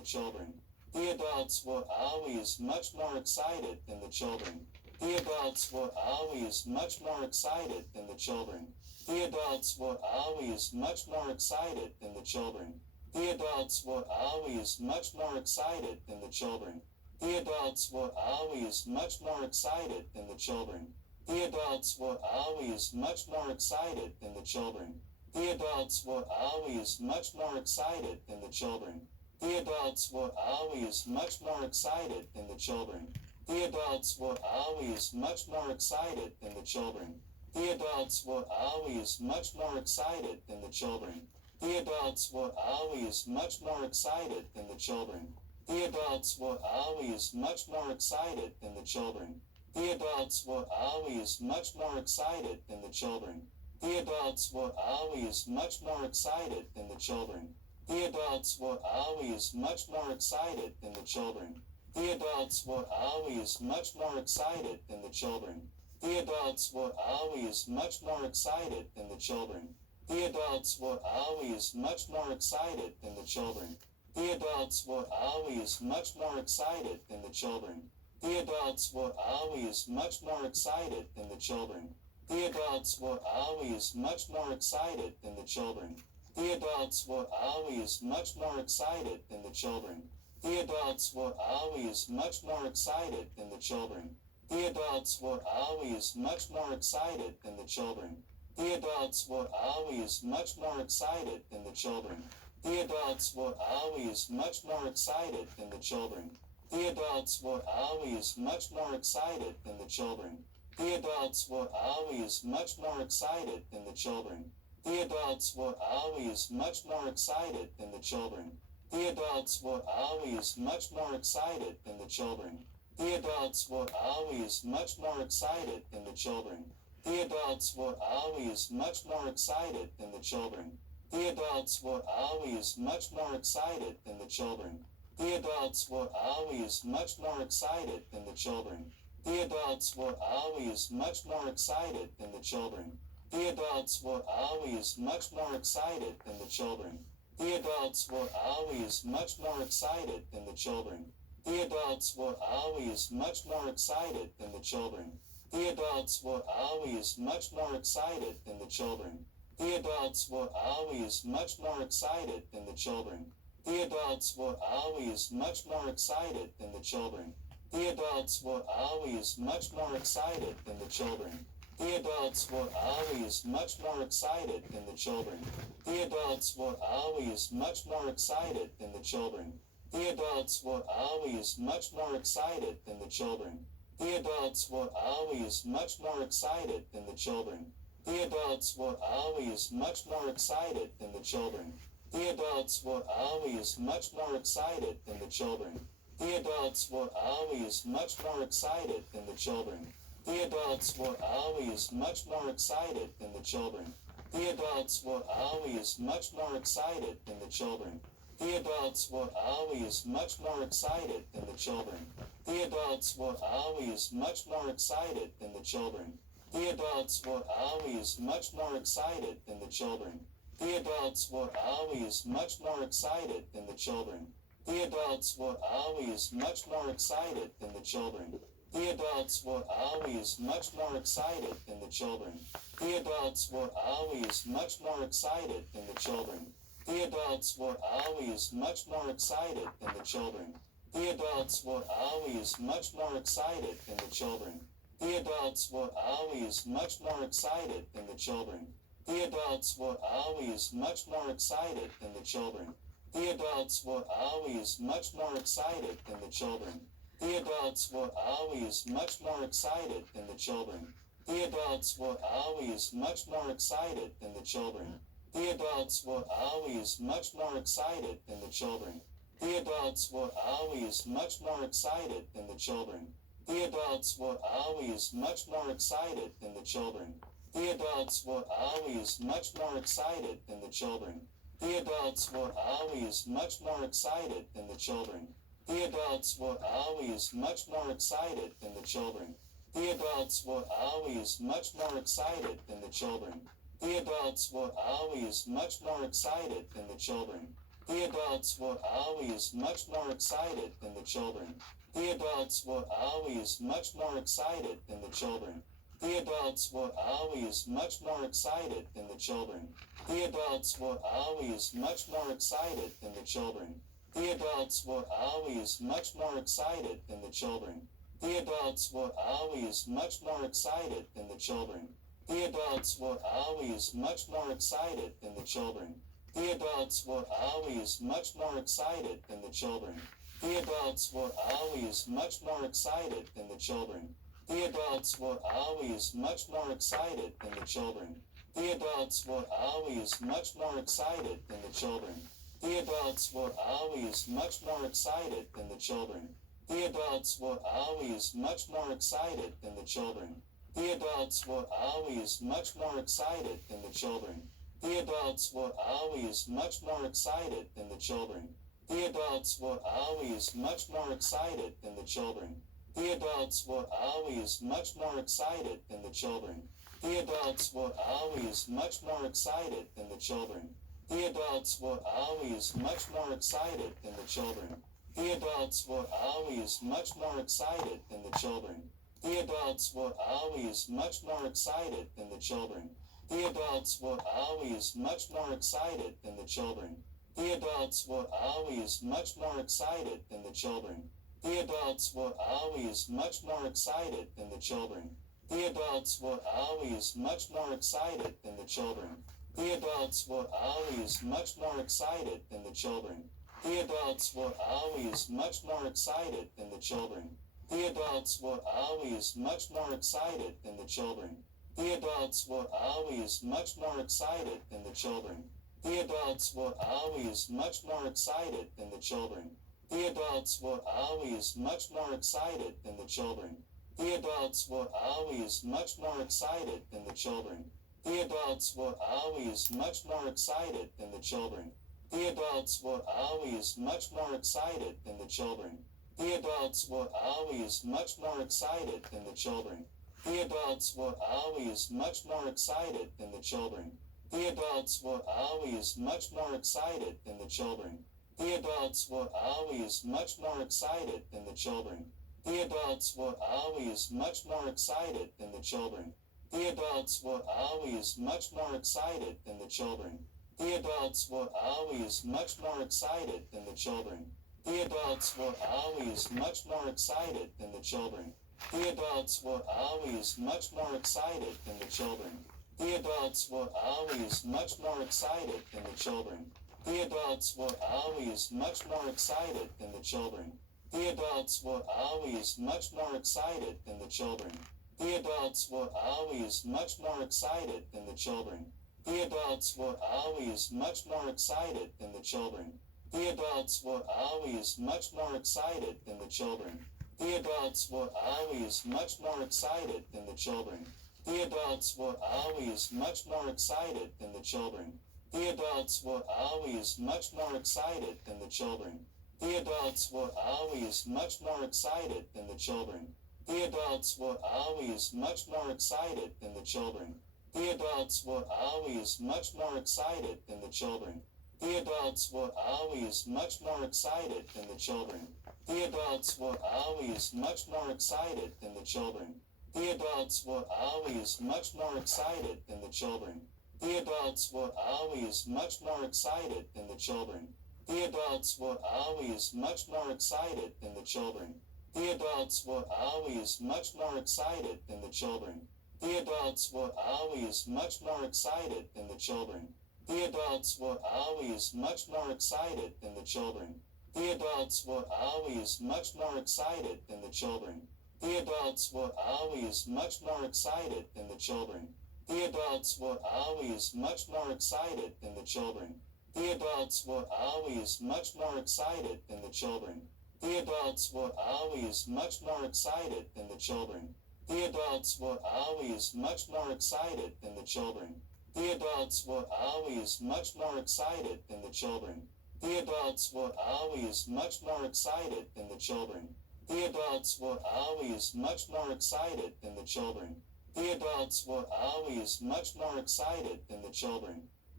the children. The adults were always much more excited than the children. The adults were always much more excited than the children. The adults were always much more excited than the children. The adults were always much more excited than the children. The adults were always much more excited than the children. The adults were always much more excited than the children. The adults were always much more excited than the children. The adults were always much more excited than the children. The adults were always much more excited than the children. The adults were always much more excited than the children. The adults were always much more excited than the children. The adults were always much more excited than the children. The adults were always much more excited than the children. The adults were always much more excited than the children. The adults were always much more excited than the children. The adults were always much more excited than the children. The adults were always much more excited than the children. The adults were always much more excited than the children. The adults were always much more excited than the children. The adults were always much more excited than the children. The adults were always much more excited than the children. The adults were always much more excited than the children. The adults were always much more excited than the children. The adults were always much more excited than the children. The adults were always much more excited than the children. The adults were always much more excited than the children. The adults were always much more excited than the children. The adults were always much more excited than the children. The adults were always much more excited than the children. The adults were always much more excited than the children. The adults were always much more excited than the children. The adults were always much more excited than the children. The adults were always much more excited than the children. The adults were always much more excited than the children. The adults were always much more excited than the children. The adults were always much more excited than the children. The adults were always much more excited than the children. The adults were always much more excited than the children. The adults were always much more excited than the children. The adults were always much more excited than the children. The adults were always much more excited than the children. The adults were always much more excited than the children. The adults were always much more excited than the children. The adults were always much more excited than the children. The adults were always much more excited than the children. The adults were always much more excited than the children. The adults were always much more excited than the children. The adults were always much more excited than the children. The adults were always much more excited than the children. The adults were always much more excited than the children. The adults were always much more excited than the children. The adults were always much more excited than the children. The adults were always much more excited than the children. The adults were always much more excited than the children. The adults were always much more excited than the children. The adults were always much more excited than the children. The adults were always much more excited than the children. The adults were always much more excited than the children. The adults were always much more excited than the children. The adults were always much more excited than the children. The adults were always much more excited than the children. The adults were always much more excited than the children. The adults were always much more excited than the children. The adults were always much more excited than the children. The adults were always much more excited than the children. The adults were always much more excited than the children. The adults were always much more excited than the children. The adults were always much more excited than the children. The adults were always much more excited than the children. The adults were always much more excited than the children. The adults were always much more excited than the children. The adults were always much more excited than the children. The adults were always much more excited than the children. The adults were always much more excited than the children. The adults were always much more excited than the children. The adults were always much more excited than the children. The adults were always much more excited than the children. The adults were always much more excited than the children. The adults were always much more excited than the children. The adults were always much more excited than the children. The adults were always much more excited than the children. The adults were always much more excited than the children. The adults were always much more excited than the children. The adults were always much more excited than the children. The adults were always much more excited than the children. The adults were always much more excited than the children. The adults were always much more excited than the children. The adults were always much more excited than the children. The adults were always much more excited than the children. The adults were always much more excited than the children. The adults were always much more excited than the children. The adults were always much more excited than the children. The adults were always much more excited than the children. The adults were always much more excited than the children. The adults were always much more excited than the children. The adults were always much more excited than the children. The adults were always much more excited than the children. The adults were always much more excited than the children. The adults were always much more excited than the children. The adults were always much more excited than the children. The adults were always much more excited than the children. The adults were always much more excited than the children. The adults were always much more excited than the children. The adults were always much more excited than the children. The adults were always much more excited than the children. The adults were always much more excited than the children. The adults were always much more excited than the children. The adults were always much more excited than the children. The adults were always much more excited than the children. The adults were always much more excited than the children. The adults were always much more excited than the children. The adults were always much more excited than the children. The adults were always much more excited than the children. The adults were always much more excited than the children. The adults were always much more excited than the children. The adults were always much more excited than the children. The adults were always much more excited than the children. The adults were always much more excited than the children. The adults were always much more excited than the children. The adults were always much more excited than the children. The adults were always much more excited than the children. The adults were always much more excited than the children. The adults were always much more excited than the children. The adults were always much more excited than the children. The adults were always much more excited than the children. The adults were always much more excited than the children. The adults were always much more excited than the children. The adults were always much more excited than the children. The adults were always much more excited than the children. The adults were always much more excited than the children. The adults were always much more excited than the children. The adults were always much more excited than the children. The adults were always much more excited than the children. The adults were always much more excited than the children. The adults were always much more excited than the children. The adults were always much more excited than the children. The adults were always much more excited than the children. The adults were always much more excited than the children. The adults were always much more excited than the children. The adults were always much more excited than the children. The adults were always much more excited than the children. The adults were always much more excited than the children. The adults were always much more excited than the children. The adults were always much more excited than the children. The adults were always much more excited than the children. The adults were always much more excited than the children.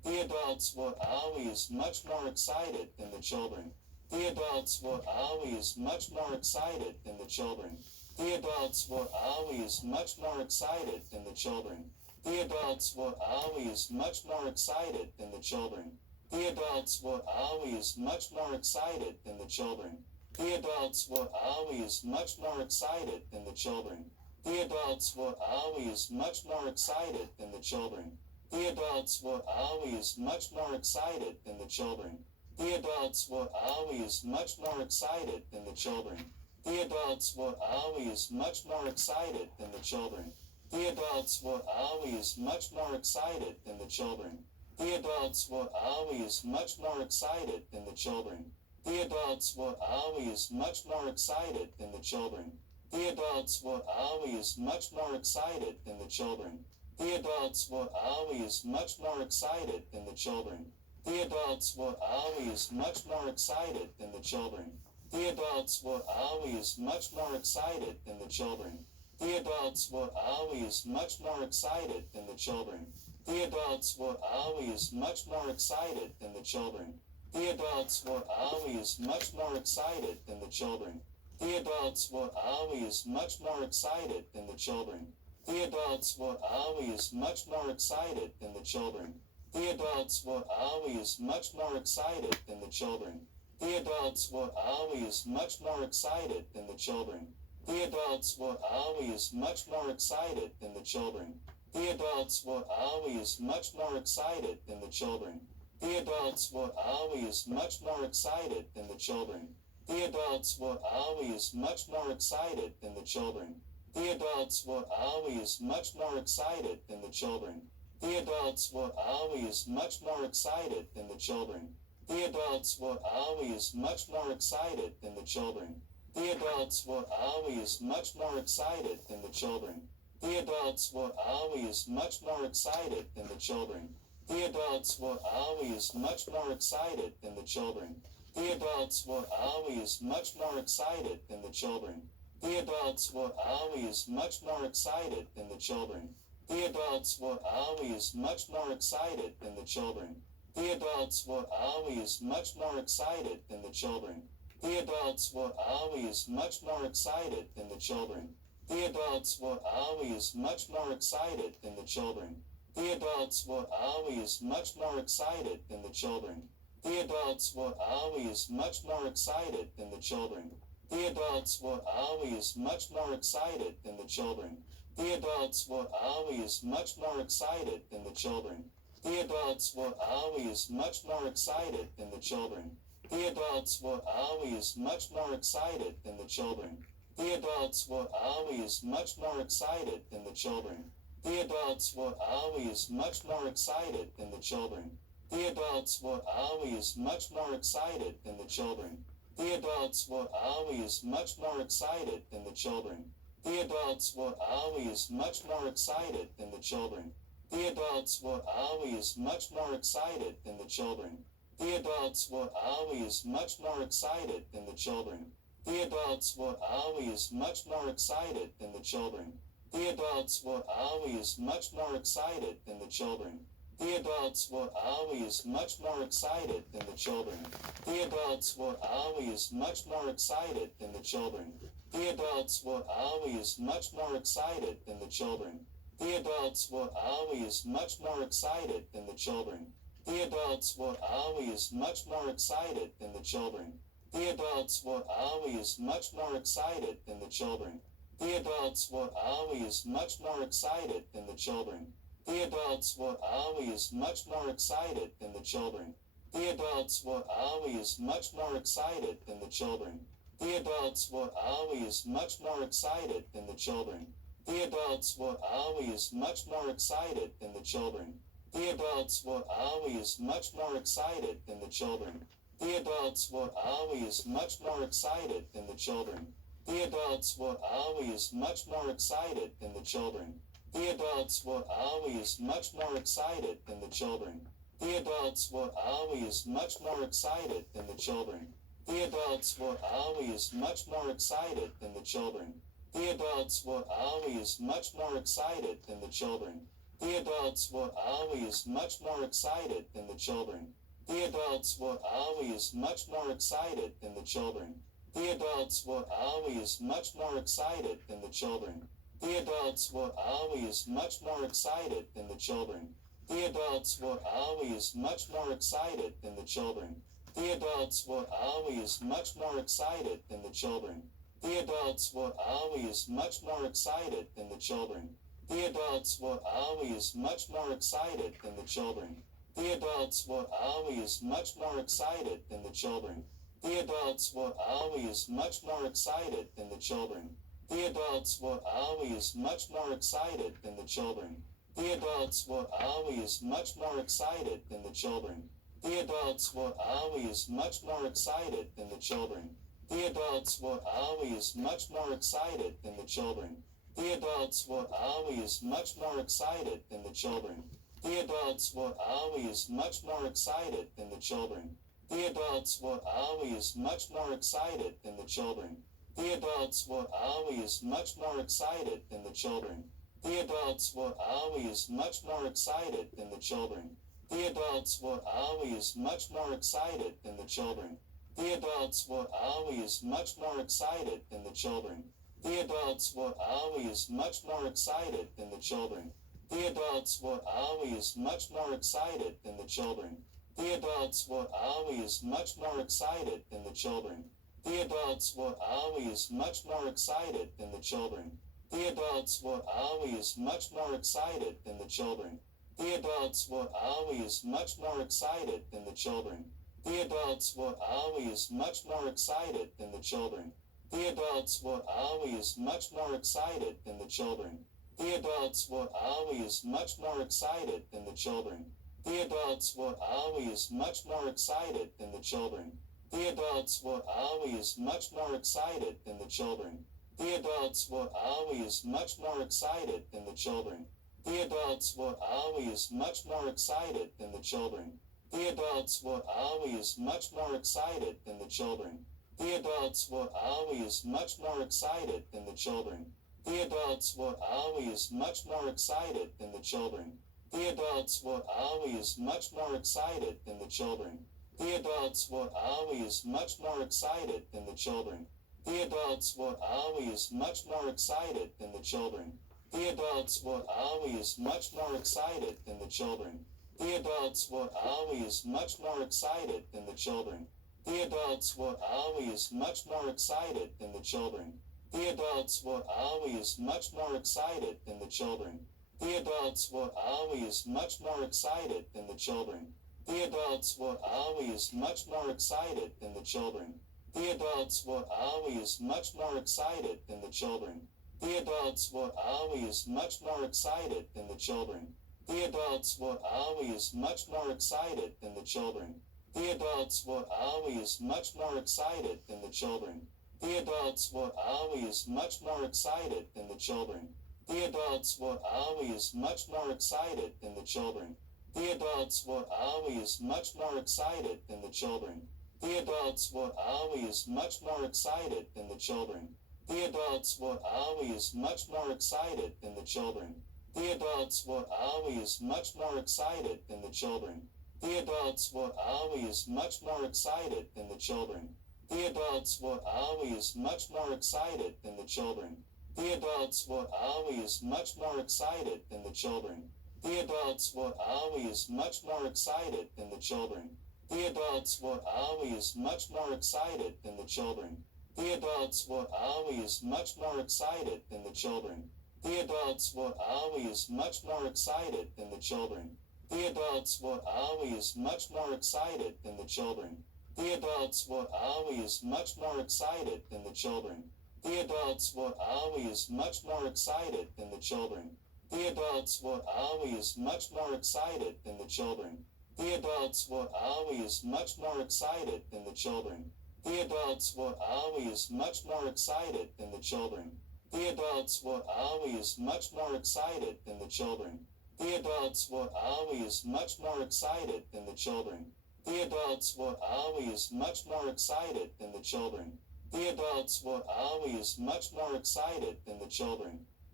The adults were always much more excited than the children. The adults were always much more excited than the children. The adults were always much more excited than the children. The adults were always much more excited than the children. The adults were always much more excited than the children. The adults were always much more excited than the children. The adults were always much more excited than the children. The adults were always much more excited than the children. The adults were always much more excited than the children. The adults were always much more excited than the children. The adults were always much more excited than the children. The adults were always much more excited than the children. The adults were always much more excited than the children. The adults were always much more excited than the children. The adults were always much more excited than the children. The adults were always much more excited than the children. The adults were always much more excited than the children. The adults were always much more excited than the children. The adults were always much more excited than the children. The adults were always much more excited than the children. The adults were always much more excited than the children. The adults were always much more excited than the children. The adults were always much more excited than the children. The adults were always much more excited than the children. The adults were always much more excited than the children. The adults were always much more excited than the children. The adults were always much more excited than the children. The adults were always much more excited than the children. The adults were always much more excited than the children. The adults were always much more excited than the children. The adults were always much more excited than the children. The adults were always much more excited than the children. The adults were always much more excited than the children. The adults were always much more excited than the children. The adults were always much more excited than the children. The adults were always much more excited than the children. The adults were always much more excited than the children. The adults were always much more excited than the children. The adults were always much more excited than the children. The adults were always much more excited than the children. The adults were always much more excited than the children. The adults were always much more excited than the children. The adults were always much more excited than the children. The adults were always much more excited than the children. The adults were always much more excited than the children. The adults were always much more excited than the children. The adults were always much more excited than the children. The adults were always much more excited than the children. The adults were always much more excited than the children. The adults were always much more excited than the children. The adults were always much more excited than the children. The adults were always much more excited than the children. The adults were always much more excited than the children. The adults were always much more excited than the children. The adults were always much more excited than the children. The adults were always much more excited than the children. The adults were always much more excited than the children. The adults were always much more excited than the children. The adults were always much more excited than the children. The adults were always much more excited than the children. The adults were always much more excited than the children. The adults were always much more excited than the children. The adults were always much more excited than the children. The adults were always much more excited than the children. The adults were always much more excited than the children. The adults were always much more excited than the children. The adults were always much more excited than the children. The adults were always much more excited than the children. The adults were always much more excited than the children. The adults were always much more excited than the children. The adults were always much more excited than the children. The adults were always much more excited than the children. The adults were always much more excited than the children. The adults were always much more excited than the children. The adults were always much more excited than the children. The adults were always much more excited than the children. The adults were always much more excited than the children. The adults were always much more excited than the children. The adults were always much more excited than the children. The adults were always much more excited than the children. The adults were always much more excited than the children. The adults were always much more excited than the children. The adults were always much more excited than the children. The adults were always much more excited than the children. The adults were always much more excited than the children. The adults were always much more excited than the children. The adults were always much more excited than the children. The adults were always much more excited than the children. The adults were always much more excited than the children. The adults were always much more excited than the children. The adults were always much more excited than the children. The adults were always much more excited than the children. The adults were always much more excited than the children. The adults were always much more excited than the children. The adults were always much more excited than the children. The adults were always much more excited than the children. The adults were always much more excited than the children. The adults were always much more excited than the children. The adults were always much more excited than the children. The adults were always much more excited than the children. The adults were always much more excited than the children. The adults were always much more excited than the children. The adults were always much more excited than the children. The adults were always much more excited than the children. The adults were always much more excited than the children. The adults were always much more excited than the children. The adults were always much more excited than the children. The adults were always much more excited than the children. The adults were always much more excited than the children. The adults were always much more excited than the children. The adults were always much more excited than the children. The adults were always much more excited than the children. The adults were always much more excited than the children. The adults were always much more excited than the children. The adults were always much more excited than the children. The adults were always much more excited than the children. The adults were always much more excited than the children. The adults were always much more excited than the children. The adults were always much more excited than the children. The adults were always much more excited than the children. The adults were always much more excited than the children. The adults were always much more excited than the children. The adults were always much more excited than the children. The adults were always much more excited than the children. The adults were always much more excited than the children. The adults were always much more excited than the children. The adults were always much more excited than the children. The adults were always much more excited than the children. The adults were always much more excited than the children. The adults were always much more excited than the children. The adults were always much more excited than the children. The adults were always much more excited than the children. The adults were always much more excited than the children. The adults were always much more excited than the children. The adults were always much more excited than the children. The adults were always much more excited than the children. The adults were always much more excited than the children. The adults were always much more excited than the children. The adults were always much more excited than the children. The adults were always much more excited than the children. The adults were always much more excited than the children. The adults were always much more excited than the children. The adults were always much more excited than the children. The adults were always much more excited than the children. The adults were always much more excited than the children. The adults were always much more excited than the children.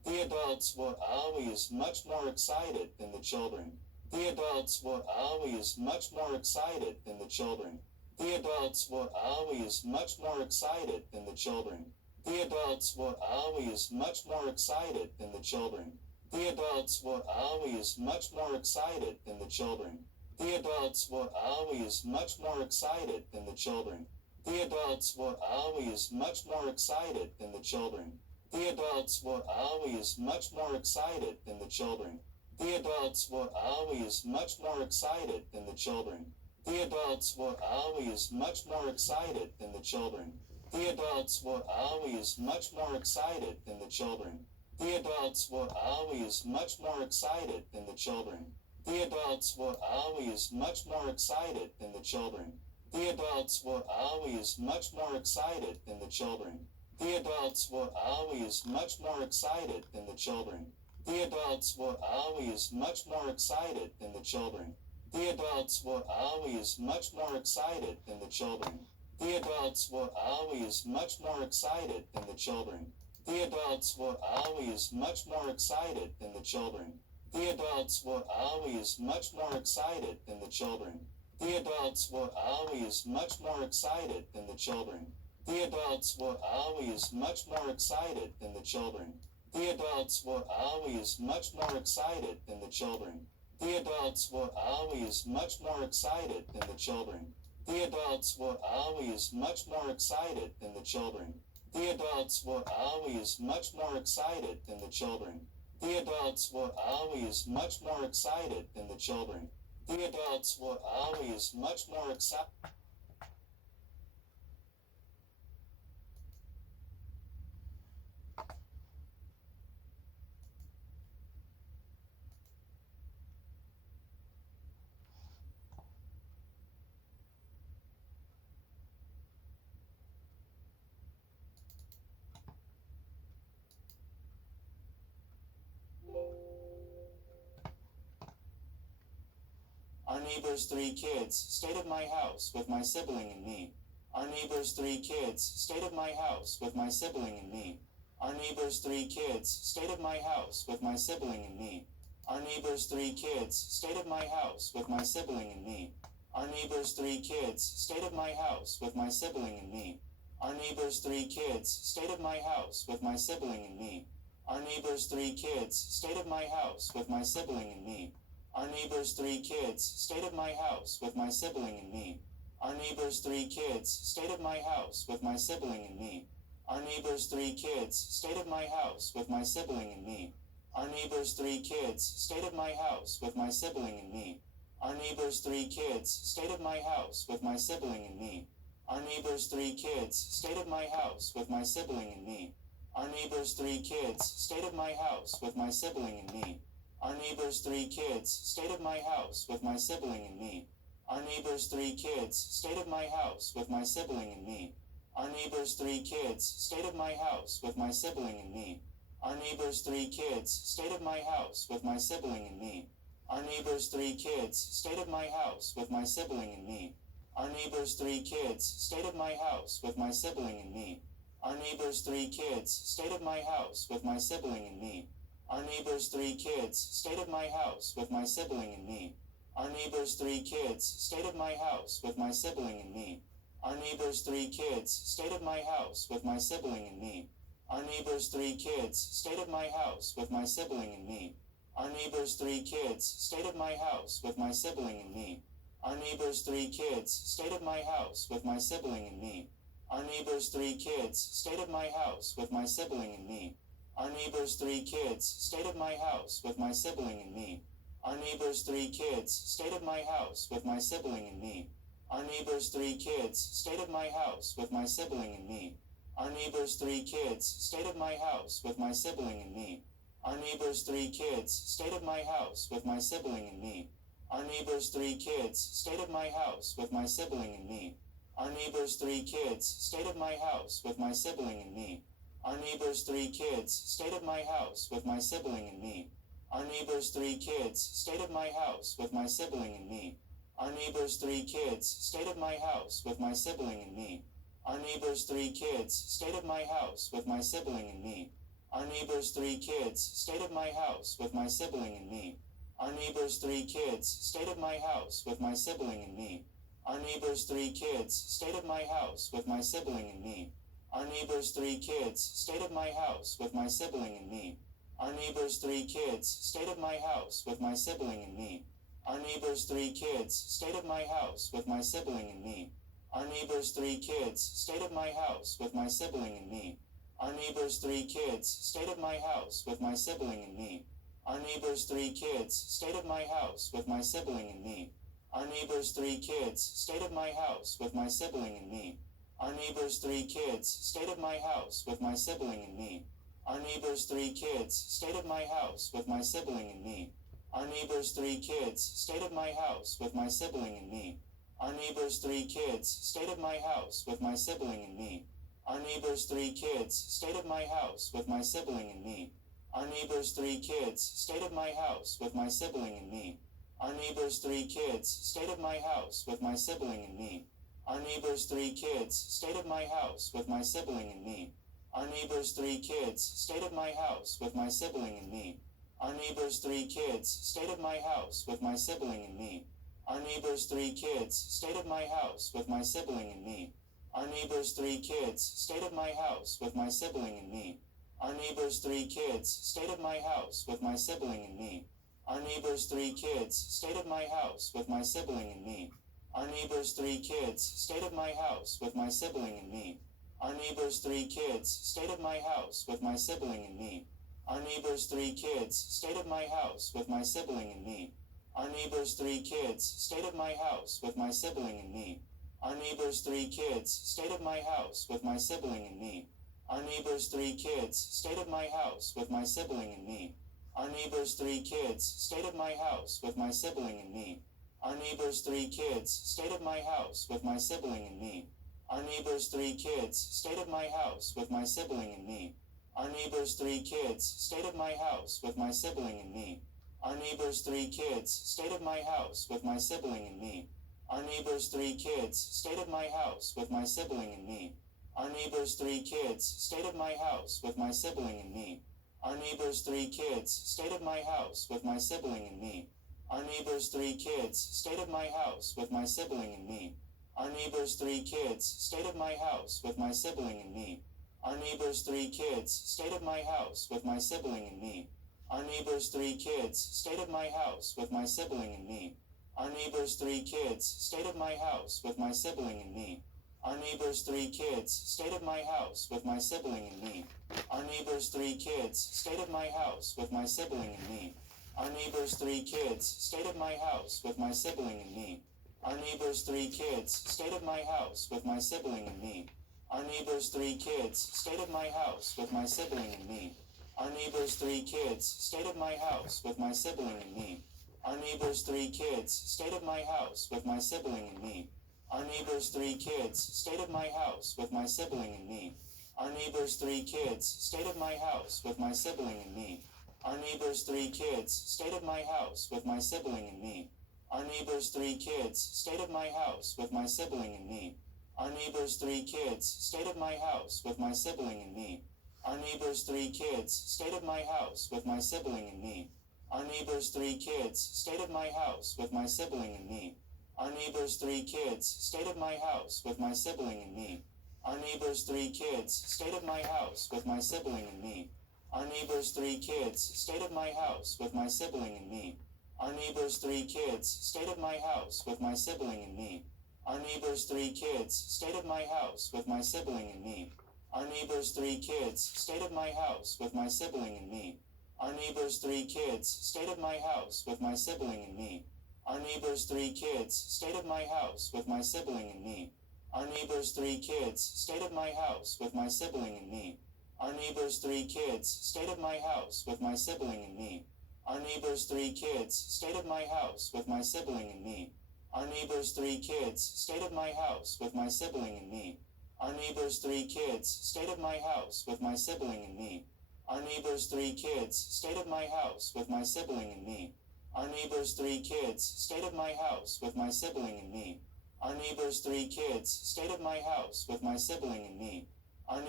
The adults were always much more excited than the children. The adults were always much more excited than the children. The adults were always much more excited than the children. The adults were always much more excited than the children. The adults were always much more excited than the children. The adults were always much more excited than the children. The adults were always much more excited than the children. The adults were always much more excited than the children. The adults were always much more excited than the children. The adults were always much more excited than the children. The adults were always much more excited than the children. The adults were always much more excited than the children. The adults were always much more excited than the children. The adults were always much more excited than the children. The adults were always much more excited than the children. The adults were always much more excited than the children. The adults were always much more excited than the children. The adults were always much more excited than the children. The adults were always much more excited than the children. The adults were always much more excited than the children. The adults were always much more excited than the children. The adults were always much more excited than the children. The adults were always much more excited than the children. The adults were always much more excited than the children. The adults were always much more excited than the children. The adults were always much more excited than the children. The adults were always much more excited than the children. The adults were always much more excited. Our neighbor's 3 kids stayed at my house with my sibling and me. Our neighbor's 3 kids stayed at my house with my sibling and me. Our neighbor's 3 kids stayed at my house with my sibling and me. Our neighbor's 3 kids stayed at my house with my sibling and me. Our neighbor's 3 kids stayed at my house with my sibling and me. Our neighbor's 3 kids stayed at my house with my sibling and me. Our neighbor's 3 kids stayed at my house with my sibling and me. Our neighbor's 3 kids stayed at my house with my sibling and me. Our neighbor's 3 kids stayed at my house with my sibling and me. Our neighbor's 3 kids stayed at my house with my sibling and me. Our neighbor's 3 kids stayed at my house with my sibling and me. Our neighbor's 3 kids stayed at my house with my sibling and me. Our neighbor's 3 kids stayed at my house with my sibling and me. Our neighbor's 3 kids stayed at my house with my sibling and me. Our neighbor's 3 kids stayed at my house with my sibling and me. Our neighbor's 3 kids stayed at my house with my sibling and me. Our neighbor's 3 kids stayed at my house with my sibling and me. Our neighbor's 3 kids stayed at my house with my sibling and me. Our neighbor's 3 kids stayed at my house with my sibling and me. Our neighbor's 3 kids stayed at my house with my sibling and me. Our neighbor's 3 kids stayed at my house with my sibling and me. Our neighbor's 3 kids stayed at my house with my sibling and me. Our neighbor's 3 kids stayed at my house with my sibling and me. Our neighbor's 3 kids stayed at my house with my sibling and me. Our neighbor's 3 kids stayed at my house with my sibling and me. Our neighbor's 3 kids stayed at my house with my sibling and me. Our neighbor's 3 kids stayed at my house with my sibling and me. Our neighbor's 3 kids stayed at my house with my sibling and me. Our neighbor's 3 kids stayed at my house with my sibling and me. Our neighbor's 3 kids stayed at my house with my sibling and me. Our neighbor's 3 kids stayed at my house with my sibling and me. Our neighbor's 3 kids stayed at my house with my sibling and me. Our neighbor's 3 kids stayed at my house with my sibling and me. Our neighbor's 3 kids stayed at my house with my sibling and me. Our neighbor's 3 kids stayed at my house with my sibling and me. Our neighbor's 3 kids stayed at my house with my sibling and me. Our neighbor's 3 kids stayed at my house with my sibling and me. Our neighbor's 3 kids stayed at my house with my sibling and me. Our neighbor's 3 kids stayed at my house with my sibling and me. Our neighbor's 3 kids stayed at my house with my sibling and me. Our neighbor's 3 kids stayed at my house with my sibling and me. Our neighbor's 3 kids stayed at my house with my sibling and me. Our neighbor's 3 kids stayed at my house with my sibling and me. Our neighbor's 3 kids stayed at my house with my sibling and me. Our neighbor's 3 kids stayed at my house with my sibling and me. Our neighbor's 3 kids stayed at my house with my sibling and me. Our neighbor's 3 kids stayed at my house with my sibling and me. Our neighbor's 3 kids stayed at my house with my sibling and me. Our neighbor's 3 kids stayed at my house with my sibling and me. Our neighbor's 3 kids stayed at my house with my sibling and me. Our neighbor's 3 kids stayed at my house with my sibling and me. Our neighbor's 3 kids stayed at my house with my sibling and me. Our neighbor's 3 kids stayed at my house with my sibling and me. Our neighbor's 3 kids stayed at my house with my sibling and me. Our neighbor's 3 kids stayed at my house with my sibling and me. Our neighbor's 3 kids stayed at my house with my sibling and me. Our neighbor's 3 kids stayed at my house with my sibling and me. Our neighbor's 3 kids stayed at my house with my sibling and me. Our neighbor's 3 kids stayed at my house with my sibling and me. Our neighbor's 3 kids stayed at my house with my sibling and me. Our neighbor's 3 kids stayed at my house with my sibling and me. Our neighbor's 3 kids stayed at my house with my sibling and me. Our neighbor's 3 kids stayed at my house with my sibling and me. Our neighbor's 3 kids stayed at my house with my sibling and me. Our neighbor's 3 kids stayed at my house with my sibling and me. Our neighbor's 3 kids stayed at my house with my sibling and me. Our neighbor's 3 kids stayed at my house with my sibling and me. Our neighbor's 3 kids stayed at my house with my sibling and me. Our neighbor's 3 kids stayed at my house with my sibling and me. Our neighbor's 3 kids stayed at my house with my sibling and me. Our neighbor's 3 kids stayed at my house with my sibling and me. Our neighbor's 3 kids stayed at my house with my sibling and me. Our neighbor's 3 kids stayed at my house with my sibling and me. Our neighbor's 3 kids stayed at my house with my sibling and me. Our neighbor's 3 kids stayed at my house with my sibling and me. Our neighbor's 3 kids stayed at my house with my sibling and me. Our neighbor's 3 kids stayed at my house with my sibling and me. Our neighbor's 3 kids stayed at my house with my sibling and me. Our neighbor's 3 kids stayed at my house with my sibling and me. Our neighbor's 3 kids stayed at my house with my sibling and me. Our neighbor's 3 kids stayed at my house with my sibling and me. Our neighbor's 3 kids stayed at my house with my sibling and me. Our neighbor's 3 kids stayed at my house with my sibling and me. Our neighbor's 3 kids stayed at my house with my sibling and me. Our neighbor's 3 kids stayed at my house with my sibling and me. Our neighbor's 3 kids stayed at my house with my sibling and me. Our neighbor's 3 kids stayed at my house with my sibling and me. Our neighbor's 3 kids stayed at my house with my sibling and me. Our neighbor's 3 kids stayed at my house with my sibling and me. Our neighbor's 3 kids stayed at my house with my sibling and me. Our neighbor's 3 kids stayed at my house with my sibling and me. Our neighbor's 3 kids stayed at my house with my sibling and me. Our neighbor's 3 kids stayed at my house with my sibling and me. Our neighbor's 3 kids stayed at my house with my sibling and me. Our neighbor's 3 kids stayed at my house with my sibling and me. Our neighbor's 3 kids stayed at my house with my sibling and me. Our neighbor's 3 kids stayed at my house with my sibling and me. Our neighbor's 3 kids stayed at my house with my sibling and me. Our neighbor's 3 kids stayed at my house with my sibling and me. Our neighbor's 3 kids stayed at my house with my sibling and me. Our neighbor's 3 kids stayed at my house with my sibling and me. Our neighbor's 3 kids stayed at my house with my sibling and me. Our neighbor's 3 kids stayed at my house with my sibling and me. Our neighbor's 3 kids stayed at my house with my sibling and me. Our neighbor's 3 kids stayed at my house with my sibling and me. Our neighbor's 3 kids stayed at my house with my sibling and me. Our neighbor's 3 kids stayed at my house with my sibling and me. Our neighbor's 3 kids stayed at my house with my sibling and me. Our neighbor's 3 kids stayed at my house with my sibling and me. Our neighbor's 3 kids stayed at my house with my sibling and me. Our neighbor's 3 kids stayed at my house with my sibling and me. Our neighbor's 3 kids stayed at my house with my sibling and me. Our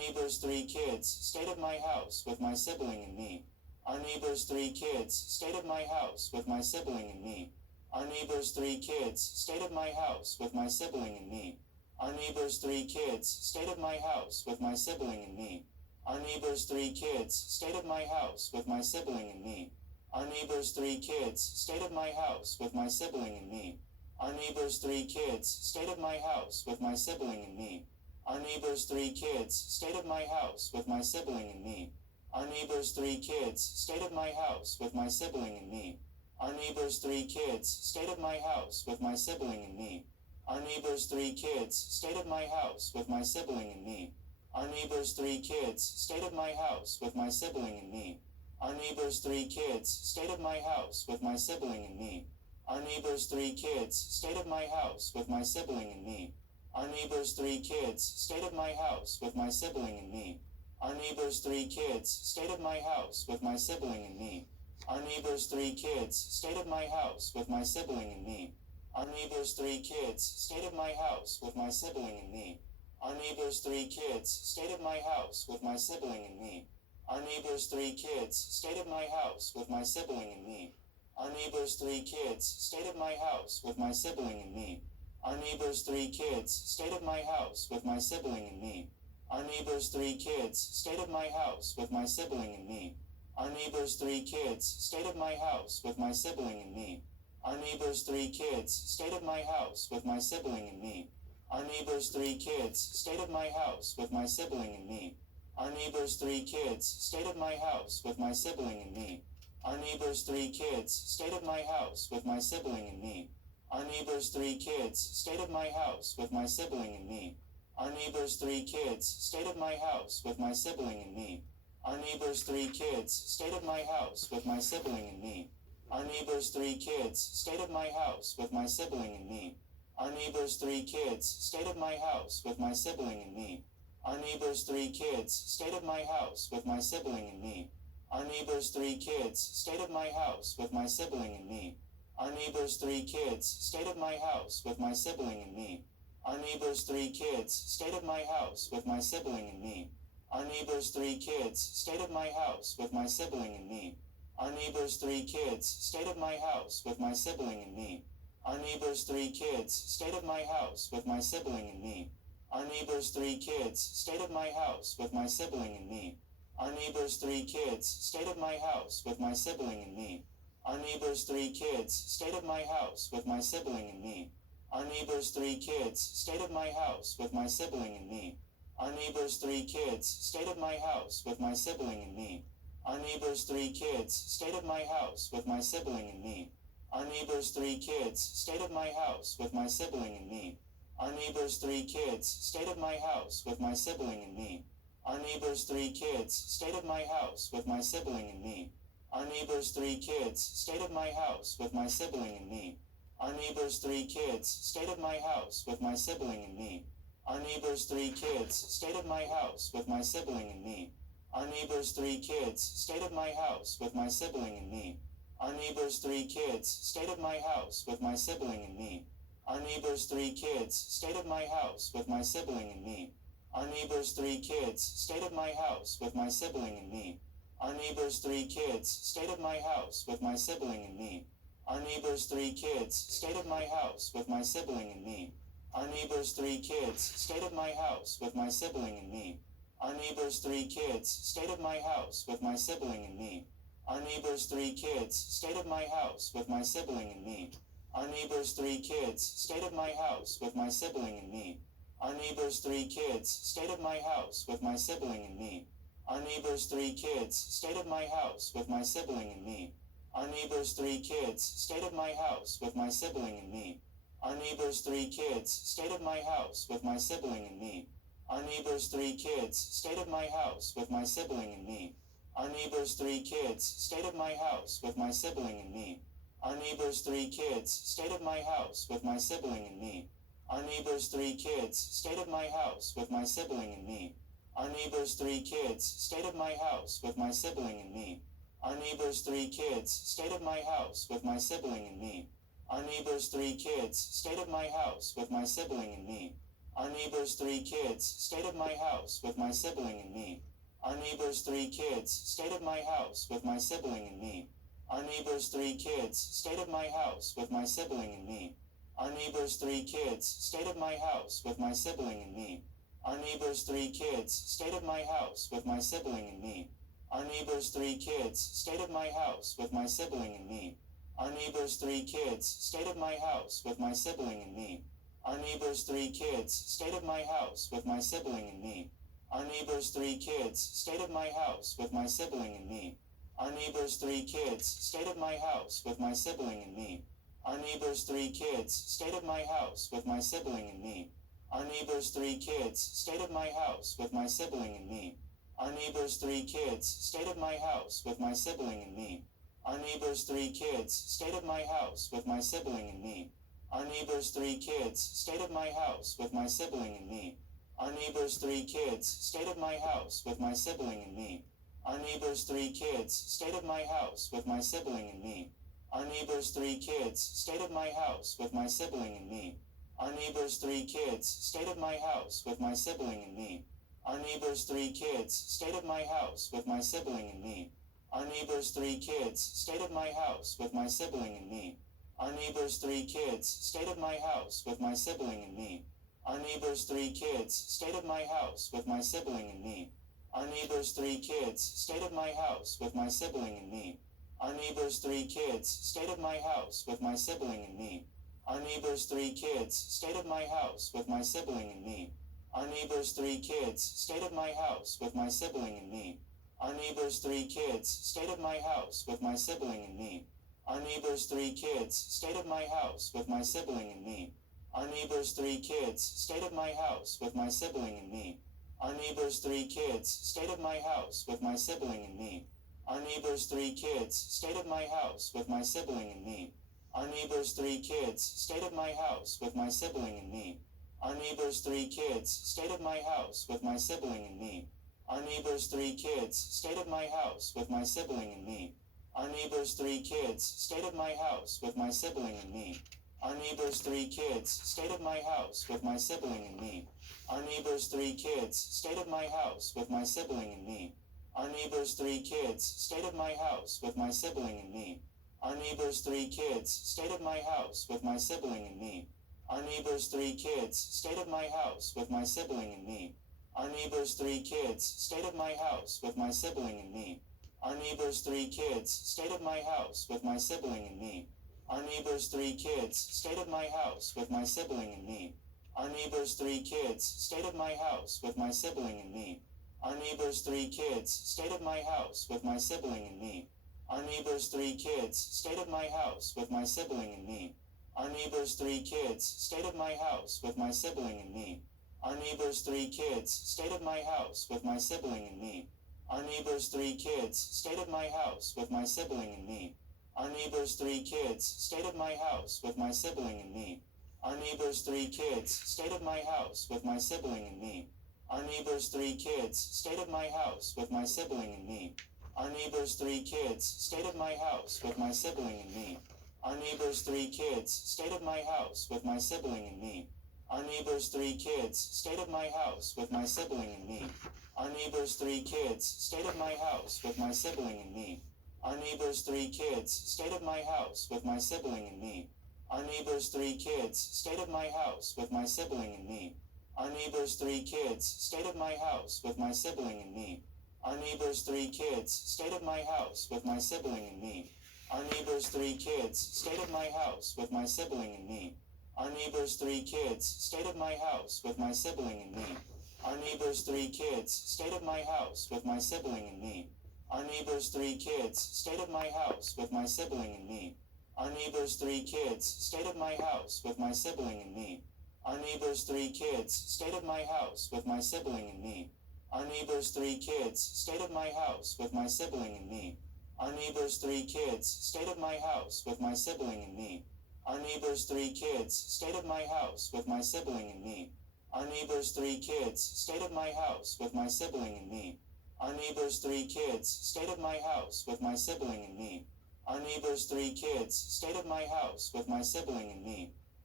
neighbor's 3 kids stayed at my house with my sibling and me. Our neighbor's 3 kids stayed at my house with my sibling and me. Our neighbor's 3 kids stayed at my house with my sibling and me. Our neighbor's 3 kids stayed at my house with my sibling and me. Our neighbor's 3 kids stayed at my house with my sibling and me. Our neighbor's 3 kids stayed at my house with my sibling and me. Our neighbor's 3 kids stayed at my house with my sibling and me. Our neighbor's 3 kids stayed at my house with my sibling and me. Our neighbor's 3 kids stayed at my house with my sibling and me. Our neighbor's 3 kids stayed at my house with my sibling and me. Our neighbor's 3 kids stayed at my house with my sibling and me. Our neighbor's 3 kids stayed at my house with my sibling and me. Our neighbor's 3 kids stayed at my house with my sibling and me. Our neighbor's 3 kids stayed at my house with my sibling and me. Our neighbor's 3 kids stayed at my house with my sibling and me. Our neighbor's 3 kids stayed at my house with my sibling and me. Our neighbor's 3 kids stayed at my house with my sibling and me. Our neighbor's 3 kids stayed at my house with my sibling and me. Our neighbor's 3 kids stayed at my house with my sibling and me. Our neighbor's 3 kids stayed at my house with my sibling and me. Our neighbor's 3 kids stayed at my house with my sibling and me. Our neighbor's 3 kids stayed at my house with my sibling and me. Our neighbor's 3 kids stayed at my house with my sibling and me. Our neighbor's 3 kids stayed at my house with my sibling and me. Our neighbor's 3 kids stayed at my house with my sibling and me. Our neighbor's 3 kids stayed at my house with my sibling and me. Our neighbor's 3 kids stayed at my house with my sibling and me. Our neighbor's 3 kids stayed at my house with my sibling and me. Our neighbor's 3 kids stayed at my house with my sibling and me. Our neighbor's 3 kids stayed at my house with my sibling and me. Our neighbor's 3 kids stayed at my house with my sibling and me. Our neighbor's 3 kids stayed at my house with my sibling and me. Our neighbor's 3 kids stayed at my house with my sibling and me. Our neighbor's 3 kids stayed at my house with my sibling and me. Our neighbor's 3 kids stayed at my house with my sibling and me. Our neighbor's 3 kids stayed at my house with my sibling and me. Our neighbor's 3 kids stayed at my house with my sibling and me. Our neighbor's 3 kids stayed at my house with my sibling and me. Our neighbor's 3 kids stayed at my house with my sibling and me. Our neighbor's 3 kids stayed at my house with my sibling and me. Our neighbor's 3 kids stayed at my house with my sibling and me. Our neighbor's 3 kids stayed at my house with my sibling and me. Our neighbor's 3 kids stayed at my house with my sibling and me. Our neighbor's 3 kids stayed at my house with my sibling and me. Our neighbor's 3 kids stayed at my house with my sibling and me. Our neighbor's 3 kids stayed at my house with my sibling and me. Our neighbor's 3 kids stayed at my house with my sibling and me. Our neighbor's 3 kids stayed at my house with my sibling and me. Our neighbor's 3 kids stayed at my house with my sibling and me. Our neighbor's 3 kids stayed at my house with my sibling and me. Our neighbor's 3 kids stayed at my house with my sibling and me. Our neighbor's 3 kids stayed at my house with my sibling and me. Our neighbor's 3 kids stayed at my house with my sibling and me. Our neighbor's 3 kids stayed at my house with my sibling and me. Our neighbor's 3 kids stayed at my house with my sibling and me. Our neighbor's 3 kids stayed at my house with my sibling and me. Our neighbor's 3 kids stayed at my house with my sibling and me. Our neighbor's 3 kids stayed at my house with my sibling and me. Our neighbor's 3 kids stayed at my house with my sibling and me. Our neighbor's 3 kids stayed at my house with my sibling and me. Our neighbor's 3 kids stayed at my house with my sibling and me. Our neighbor's 3 kids stayed at my house with my sibling and me. Our neighbor's 3 kids stayed at my house with my sibling and me. Our neighbor's 3 kids stayed at my house with my sibling and me. Our neighbor's 3 kids stayed at my house with my sibling and me. Our neighbor's 3 kids stayed at my house with my sibling and me. Our neighbor's 3 kids stayed at my house with my sibling and me. Our neighbor's 3 kids stayed at my house with my sibling and me. Our neighbor's 3 kids stayed at my house with my sibling and me. Our neighbor's 3 kids stayed at my house with my sibling and me. Our neighbor's 3 kids stayed at my house with my sibling and me. Our neighbor's 3 kids stayed at my house with my sibling and me. Our neighbor's 3 kids stayed at my house with my sibling and me. Our neighbor's 3 kids stayed at my house with my sibling and me. Our neighbor's 3 kids stayed at my house with my sibling and me. Our neighbor's 3 kids stayed at my house with my sibling and me. Our neighbor's 3 kids stayed at my house with my sibling and me. Our neighbor's 3 kids stayed at my house with my sibling and me. Our neighbor's 3 kids stayed at my house with my sibling and me. Our neighbor's 3 kids stayed at my house with my sibling and me. Our neighbor's 3 kids stayed at my house with my sibling and me. Our neighbor's 3 kids stayed at my house with my sibling and me. Our neighbor's 3 kids stayed at my house with my sibling and me. Our neighbor's 3 kids stayed at my house with my sibling and me. Our neighbor's 3 kids stayed at my house with my sibling and me. Our neighbor's 3 kids stayed at my house with my sibling and me. Our neighbor's 3 kids stayed at my house with my sibling and me. Our neighbor's 3 kids stayed at my house with my sibling and me. Our neighbor's 3 kids stayed at my house with my sibling and me. Our neighbor's 3 kids stayed at my house with my sibling and me. Our neighbor's 3 kids stayed at my house with my sibling and me. Our neighbor's 3 kids stayed at my house with my sibling and me. Our neighbor's 3 kids stayed at my house with my sibling and me. Our neighbor's 3 kids stayed at my house with my sibling and me. Our neighbor's 3 kids stayed at my house with my sibling and me. Our neighbor's 3 kids stayed at my house with my sibling and me. Our neighbor's 3 kids stayed at my house with my sibling and me. Our neighbor's 3 kids stayed at my house with my sibling and me. Our neighbor's 3 kids stayed at my house with my sibling and me. Our neighbor's 3 kids stayed at my house with my sibling and me. Our neighbor's 3 kids stayed at my house with my sibling and me. Our neighbor's 3 kids stayed at my house with my sibling and me. Our neighbor's 3 kids stayed at my house with my sibling and me. Our neighbor's 3 kids stayed at my house with my sibling and me. Our neighbor's 3 kids stayed at my house with my sibling and me. Our neighbor's 3 kids stayed at my house with my sibling and me. Our neighbor's 3 kids stayed at my house with my sibling and me. Our neighbor's 3 kids stayed at my house with my sibling and me. Our neighbor's 3 kids stayed at my house with my sibling and me. Our neighbor's 3 kids stayed at my house with my sibling and me. Our neighbor's 3 kids stayed at my house with my sibling and me. Our neighbor's 3 kids stayed at my house with my sibling and me. Our neighbor's 3 kids stayed at my house with my sibling and me. Our neighbor's 3 kids stayed at my house with my sibling and me. Our neighbor's 3 kids stayed at my house with my sibling and me. Our neighbor's 3 kids stayed at my house with my sibling and me. Our neighbor's 3 kids stayed at my house with my sibling and me. Our neighbor's 3 kids stayed at my house with my sibling and me. Our neighbor's 3 kids stayed at my house with my sibling and me. Our neighbor's 3 kids stayed at my house with my sibling and me. Our neighbor's 3 kids stayed at my house with my sibling and me. Our neighbor's 3 kids stayed at my house with my sibling and me. Our neighbor's 3 kids stayed at my house with my sibling and me. Our neighbor's 3 kids stayed at my house with my sibling and me. Our neighbor's 3 kids stayed at my house with my sibling and me. Our neighbor's 3 kids stayed at my house with my sibling and me. Our neighbor's 3 kids stayed at my house with my sibling and me. Our neighbor's 3 kids stayed at my house with my sibling and me. Our neighbor's 3 kids stayed at my house with my sibling and me. Our neighbor's 3 kids stayed at my house with my sibling and me. Our neighbor's 3 kids stayed at my house with my sibling and me. Our neighbor's 3 kids stayed at my house with my sibling and me. Our neighbor's 3 kids stayed at my house with my sibling and me. Our neighbor's 3 kids stayed at my house with my sibling and me. Our neighbor's 3 kids stayed at my house with my sibling and me. Our neighbor's 3 kids stayed at my house with my sibling and me. Our neighbor's 3 kids stayed at my house with my sibling and me. Our neighbor's 3 kids stayed at my house with my sibling and me. Our neighbor's 3 kids stayed at my house with my sibling and me. Our neighbor's 3 kids stayed at my house with my sibling and me. Our neighbor's 3 kids stayed at my house with my sibling and me. Our neighbor's 3 kids stayed at my house with my sibling and me. Our neighbor's 3 kids stayed at my house with my sibling and me. Our neighbor's 3 kids stayed at my house with my sibling and me. Our neighbor's 3 kids stayed at my house with my sibling and me. Our neighbor's 3 kids stayed at my house with my sibling and me.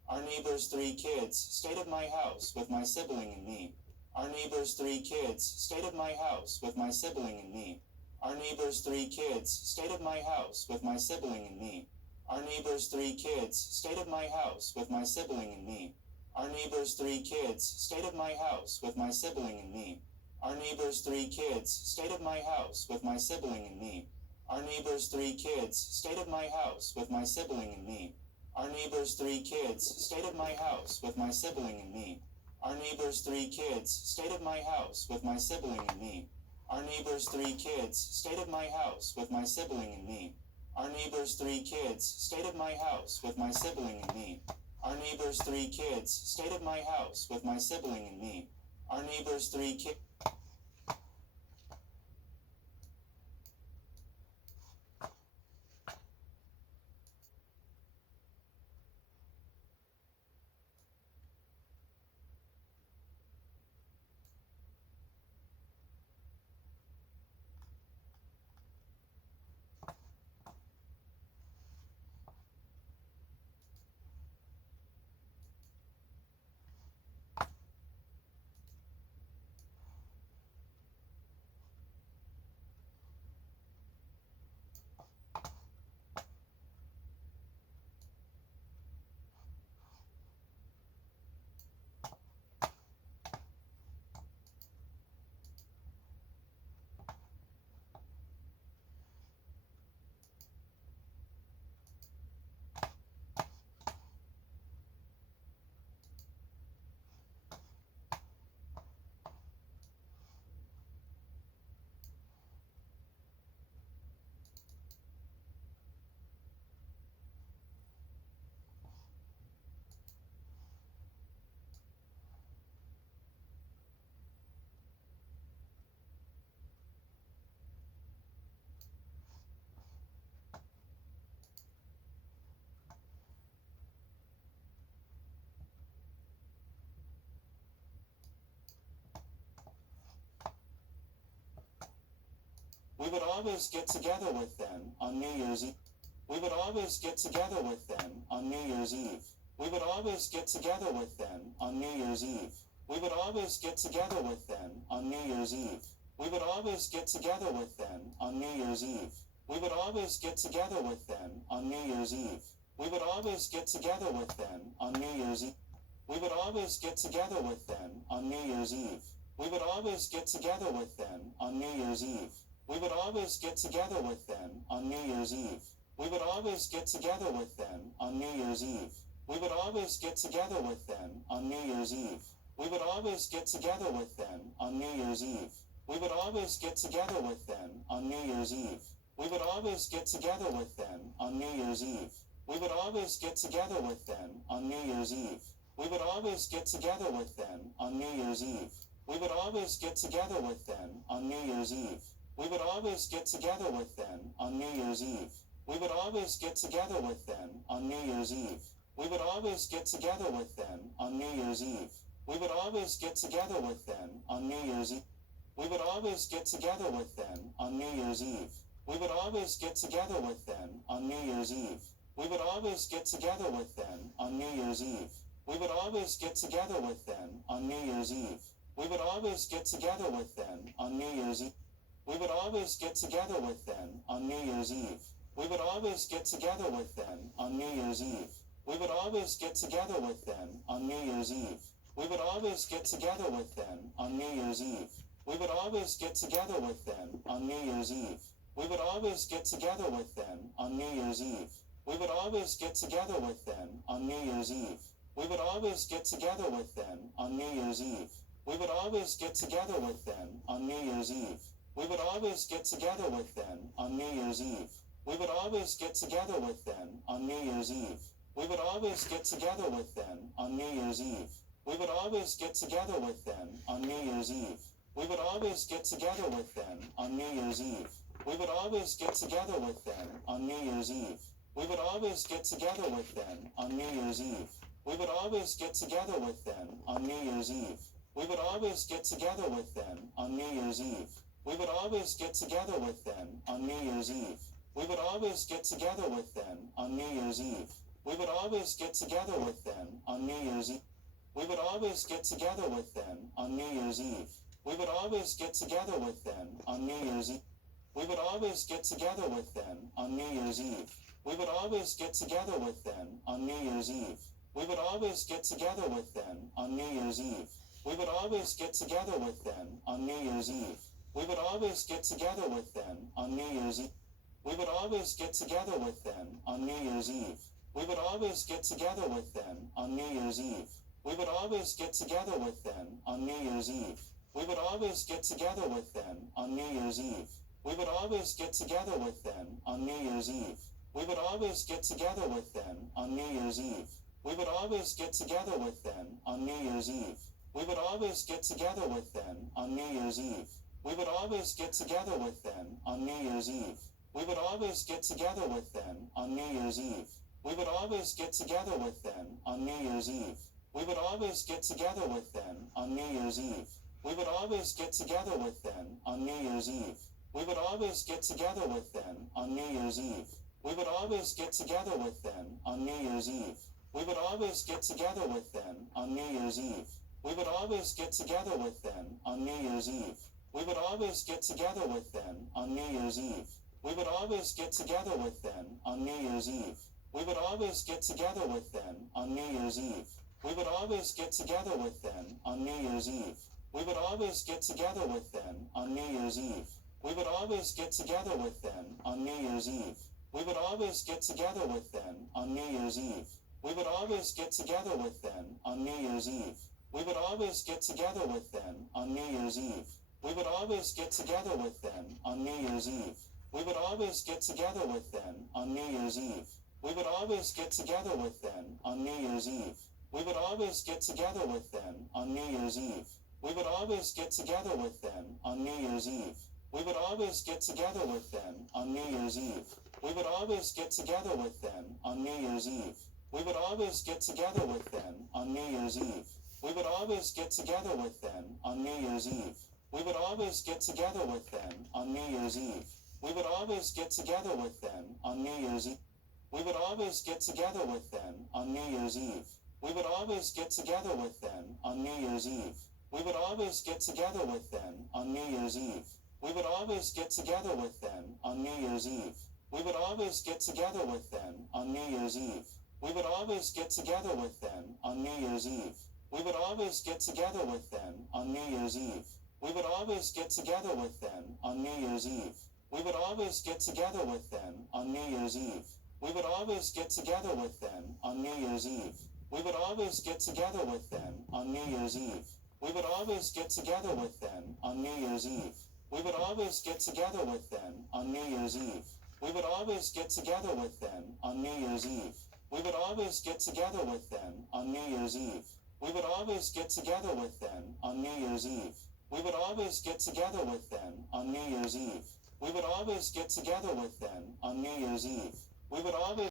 Our neighbor's 3 kids stayed at my house with my sibling and me. Our neighbor's 3 kids stayed at my house with my sibling and me. Our neighbor's 3 kids stayed at my house with my sibling and me. Our neighbor's 3 kids stayed at my house with my sibling and me. Our neighbor's 3 kids stayed at my house with my sibling and me. Our neighbor's 3 kids stayed at my house with my sibling and me. Our neighbor's 3 kids stayed at my house with my sibling and me. Our neighbor's 3 kids stayed at my house with my sibling and me. Our neighbor's 3 kids stayed at my house with my sibling and me. Our neighbor's 3 kids stayed at my house with my sibling and me. Our neighbor's 3 kids stayed at my house with my sibling and me. Our neighbor's 3 kids stayed at my house with my sibling and me. Our neighbor's 3 kids. We would always get together with them on New Year's Eve. We would always get together with them on New Year's Eve. We would always get together with them on New Year's Eve. We would always get together with them on New Year's Eve. We would always get together with them on New Year's Eve. We would always get together with them on New Year's Eve. We would always get together with them on New Year's Eve. We would always get together with them on New Year's Eve. We would always get together with them on New Year's Eve. We would always get together with them on New Year's Eve. We would always get together with them on New Year's Eve. We would always get together with them on New Year's Eve. We would always get together with them on New Year's Eve. We would always get together with them on New Year's Eve. We would always get together with them on New Year's Eve. We would always get together with them on New Year's Eve. We would always get together with them on New Year's Eve. We would always get together with them on New Year's Eve. We would always get together with them on New Year's Eve. We would always get together with them on New Year's Eve. We would always get together with them on New Year's Eve. We would always get together with them on New Year's Eve. We would always get together with them on New Year's Eve. We would always get together with them on New Year's Eve. We would always get together with them on New Year's Eve. We would always get together with them on New Year's Eve. We would always get together with them on New Year's Eve. We would always get together with them on New Year's Eve. We would always get together with them on New Year's Eve. We would always get together with them on New Year's Eve. We would always get together with them on New Year's Eve. We would always get together with them on New Year's Eve. We would always get together with them on New Year's Eve. We would always get together with them on New Year's Eve. We would always get together with them on New Year's Eve. We would always get together with them on New Year's Eve. We would always get together with them on New Year's Eve. We would always get together with them on New Year's Eve. We would always get together with them on New Year's Eve. We would always get together with them on New Year's Eve. We would always get together with them on New Year's Eve. We would always get together with them on New Year's Eve. We would always get together with them on New Year's Eve. We would always get together with them on New Year's Eve. We would always get together with them on New Year's Eve. We would always get together with them on New Year's Eve. We would always get together with them on New Year's Eve. We would always get together with them on New Year's Eve. We would always get together with them on New Year's Eve. We would always get together with them on New Year's Eve. We would always get together with them on New Year's Eve. We would always get together with them on New Year's Eve. We would always get together with them on New Year's Eve. We would always get together with them on New Year's Eve. We would always get together with them on New Year's Eve. We would always get together with them on New Year's Eve. We would always get together with them on New Year's Eve. We would always get together with them on New Year's Eve. We would always get together with them on New Year's Eve. We would always get together with them on New Year's Eve. We would always get together with them on New Year's Eve. We would always get together with them on New Year's Eve. We would always get together with them on New Year's Eve. We would always get together with them on New Year's Eve. We would always get together with them on New Year's Eve. We would always get together with them on New Year's Eve. We would always get together with them on New Year's Eve. We would always get together with them on New Year's Eve. We would always get together with them on New Year's Eve. We would always get together with them on New Year's Eve. We would always get together with them on New Year's Eve. We would always get together with them on New Year's Eve. We would always get together with them on New Year's Eve. We would always get together with them on New Year's Eve. We would always get together with them on New Year's Eve. We would always get together with them on New Year's Eve. We would always get together with them on New Year's Eve. We would always get together with them on New Year's Eve. We would always get together with them on New Year's Eve. We would always get together with them on New Year's Eve. We would always get together with them on New Year's Eve. We would always get together with them on New Year's Eve. We would always get together with them on New Year's Eve. We would always get together with them on New Year's Eve. We would always get together with them on New Year's Eve. We would always get together with them on New Year's Eve. We would always get together with them on New Year's Eve. We would always get together with them on New Year's Eve. We would always get together with them on New Year's Eve. We would always get together with them on New Year's Eve. We would always get together with them on New Year's Eve. We would always get together with them on New Year's Eve. We would always get together with them on New Year's Eve. We would always get together with them on New Year's Eve. We would always get together with them on New Year's Eve. We would always get together with them on New Year's Eve. We would always get together with them on New Year's Eve. We would always get together with them on New Year's Eve. We would always get together with them on New Year's Eve. We would always get together with them on New Year's Eve. We would always get together with them on New Year's Eve. We would always get together with them on New Year's Eve. We would always get together with them on New Year's Eve. We would always get together with them on New Year's Eve. We would always get together with them on New Year's Eve. We would always get together with them on New Year's Eve. We would always get together with them on New Year's Eve. We would always get together with them on New Year's Eve. We would always get together with them on New Year's Eve. We would always get together with them on New Year's Eve. We would always